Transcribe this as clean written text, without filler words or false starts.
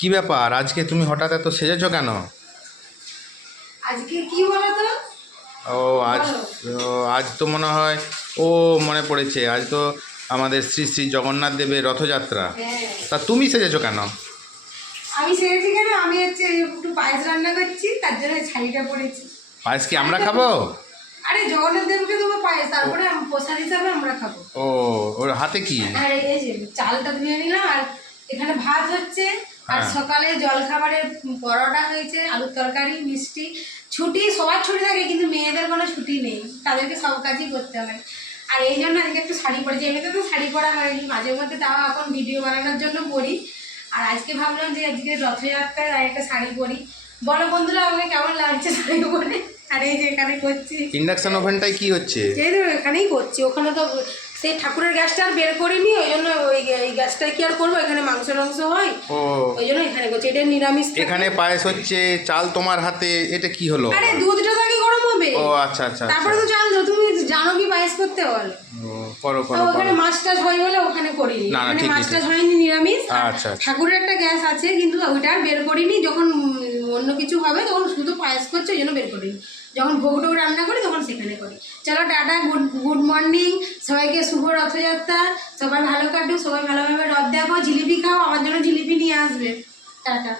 কি ব্যাপার আজকে তুমি হঠাৎ এত সেজেছো কেন? আজকে কি বলো তো? ও আজ বলো। আজ তো মনে হয়, ও মনে পড়েছে, আজ তো আমাদের শ্রী শ্রী জগন্নাথ দেবের রথযাত্রা। হ্যাঁ, তা তুমি সেজেছো কেন? আমি সেরেছি কেন? আমি হচ্ছে একটু পায়েস রান্না করছি, তার জন্য এই শাড়িটা পরেছি। পায়েস কি আমরা শাড়িটা খাবো? আরে জগন্নাথ দেবকে দেবো পায়েস, তারপরে প্রসাদ হিসাবে আমরা খাবো। ও, ওর হাতে কি? আর এই যে চালটা ধুয়ে নিলাম, আর এখানে ভাত হচ্ছে। আর হ্যাঁ। সকালে জলখাবারের পরোটা হয়েছে, আলুর তরকারি, মিষ্টি। ছুটি সবার ছুটি থাকে, কিন্তু মেয়েদের কোনো ছুটি নেই, তাদেরকে সব কাজই করতে হয়। আর এই জন্য আজকে একটু শাড়ি পরেছি, এমনিতে তো শাড়ি পরা হয়নি, মাঝে মধ্যে তাও এখন ভিডিও বানানোর জন্য পরি। আর আজকে ভাবলাম যে আজকে রথযাত্রায় আর একটা শাড়ি পরি। বলো বন্ধুরা, আমাকে কেমন লাগছে শাড়ি পরে? আর এই যে এখানে করছি, ইন্ডাকশন ওভেনটাই কি হচ্ছে? এই তো এখানেই করছি। ওখানে তো সেই ঠাকুরের গ্যাসটা আর বের করিনি, ওই জন্য এই গ্যাসটাই কি আর করবো, এখানে মাংস হয়, ও, ওই জন্য এখানে করছি। এটা নিরামিষ থাকে। এখানে পায়েস হচ্ছে, চাল তোমার হাতে, এটা কি হলো? আরে দুধটা তো আগে গরম হবে, ও আচ্ছা আচ্ছা তারপরে আচ্ছা। তো চাল দাও। তুমি জানো কি পায়েস করতে বলো? ও, করো তো করো ওখানে করো। মাছ টাছ হয় বলে ওখানে করিনি, না, না, এখানে ঠিকই, মাছ টাছ ঠিকই। হয়নি, নিরামিষ। আর আচ্ছা, আচ্ছা। ঠাকুরের একটা গ্যাস আছে, কিন্তু ওইটা আর বের করিনি। যখন অন্য কিছু হবে তখন শুধু পায়েস করছে, ওই জন্য বের করিনি। যখন ভোগ টোগ রান্না করি তখন সেখানে করি। চলো টাটা, গুড গুড মর্নিং সবাইকে, শুভ রথযাত্রা। সবাই ভালো কাটুক, সবাই ভালোভাবে রথ দেখো, জিলিপি খাও, আমার জন্য জিলিপি নিয়ে আসবে। টাটা।